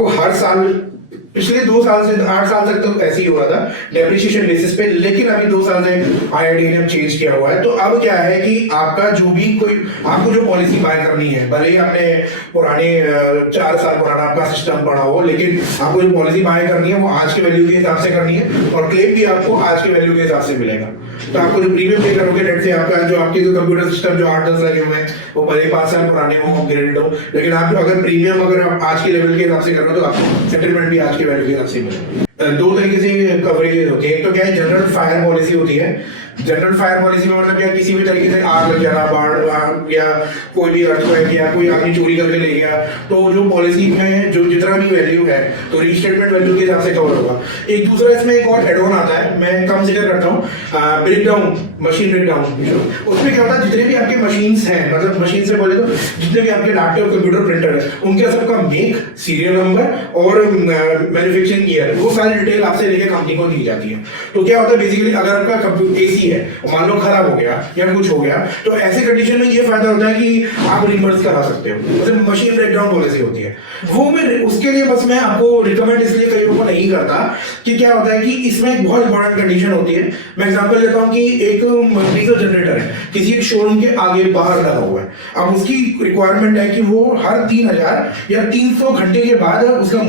आपको हर साल पिछले 2 साल से 8 साल तक तो ऐसे ही हुआ था डेप्रिसिएशन बेसिस पे, लेकिन अभी 2 साल से आईआरडीए ने चेंज किया हुआ है। तो अब क्या है कि आपका जो भी कोई आपको जो पॉलिसी बाय करनी है, भले ही आपने पुराने 4 साल पुराना आपका सिस्टम पड़ा हो, लेकिन आपको जो पॉलिसी बाय करनी है वो आज के वैल्यू के हिसाब से करनी है और क्लेम भी आपको आज के वैल्यू के हिसाब से मिलेगा। तो आपको जो प्रीमियम पे करोगे नेट से आपका जो आपके जो कंप्यूटर सिस्टम जो 8-10 लगे हुए हैं वो भले 5 साल पुराने हो, अपग्रेडेड हो, लेकिन आप जो अगर प्रीमियम अगर आप आज के लेवल के हिसाब से कर रहे हो तो आपको सेटलमेंट भी आज के वैल्यू के हिसाब से मिलेगा। 2 तरीके से कवरेज होती है। एक तो क्या है, जनरल फायर पॉलिसी होती है। जनरल फायर पॉलिसी में मतलब क्या, किसी भी तरीके से आग लग जाना, बाढ़ या कोई भी अर्थक्वेक या कोई आदमी चोरी करके ले गया, तो जो पॉलिसी में जो जितना भी वैल्यू है तो रीस्टेटमेंट वैल्यू के हिसाब से कवर होगा। एक दूसरा इसमें एक और एड ऑन आता है, मैं कम जिक्र करता हूँ, ब्रेकडाउन, मशीन ब्रेकडाउन। उसमें क्या होता है, जितने भी आपके मशीन्स हैं, मतलब मशीन से बोले तो जितने भी आपके लैपटॉप, कंप्यूटर, प्रिंटर है, उनके सबका मेक, सीरियल नंबर और मैन्युफैक्चरिंग ईयर, वो सारी डिटेल आपसे लेके कंपनी को दी जाती है। तो क्या होता है बेसिकली, अगर आपका एसी है मान लो खराब हो गया या कुछ हो गया, तो ऐसे कंडीशन में ये फायदा होता है कि आप रिवर्स करा सकते हो, मतलब मशीन ब्रेकडाउन पॉलिसी होती है वो। मैं उसके लिए बस मैं आपको रिकमेंड इसलिए कई लोगों को नहीं करता कि क्या होता है कि इसमें एक बहुत इंपॉर्टेंट कंडीशन होती है। मैं एग्जांपल लेता हूं कि एक डीजल जनरेटर है किसी एक शोरूम के आगे बाहर लगा हुआ है। अब उसकी रिक्वायरमेंट है कि वो हर 3000 या 300 घंटे के बाद उसका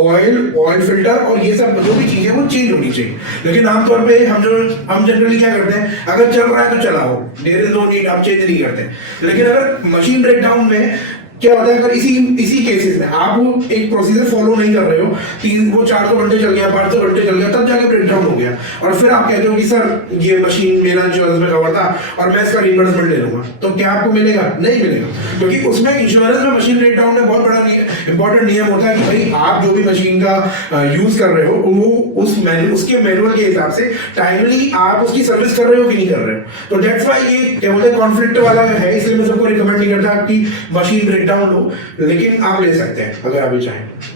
ऑयल फिल्टर और ये सब जो भी चीजें वो चेंज होनी चाहिए। लेकिन आमतौर पर हम जनरली क्या करते हैं, अगर चल रहा है तो चलाओ, देयर इज नो नीड, आप चेंज नहीं करते। लेकिन अगर मशीन ब्रेकडाउन में क्या होता है, अगर इसी केसेस में आप एक प्रोसीजर फॉलो नहीं कर रहे हो, वो 400 घंटे चल गया, 500 घंटे चल गया, तब जाके ब्रेकडाउन हो गया और फिर आप कहते हो कि सर ये मशीन मेरा इंश्योरेंस में कवर था और मैं इसका रिइंबर्समेंट ले लूंगा, तो क्या आपको मिलेगा? नहीं मिलेगा, क्योंकि उसमें इंश्योरेंस में मशीन ब्रेकडाउन में बहुत बड़ा इंपॉर्टेंट नियम होता है कि भाई आप जो भी मशीन का यूज कर रहे हो वो उसके मैनुअल के हिसाब से टाइमली आप उसकी सर्विस कर रहे हो कि नहीं कर रहे हो। तो दैट्स व्हाई ये क्या बोलते हैं, कॉन्फ्लिक्ट वाला है, इसलिए मैं सबको रिकमेंड नहीं करता कि मशीन ब्रेकडाउन लो, लेकिन आप ले सकते हैं अगर आप चाहें।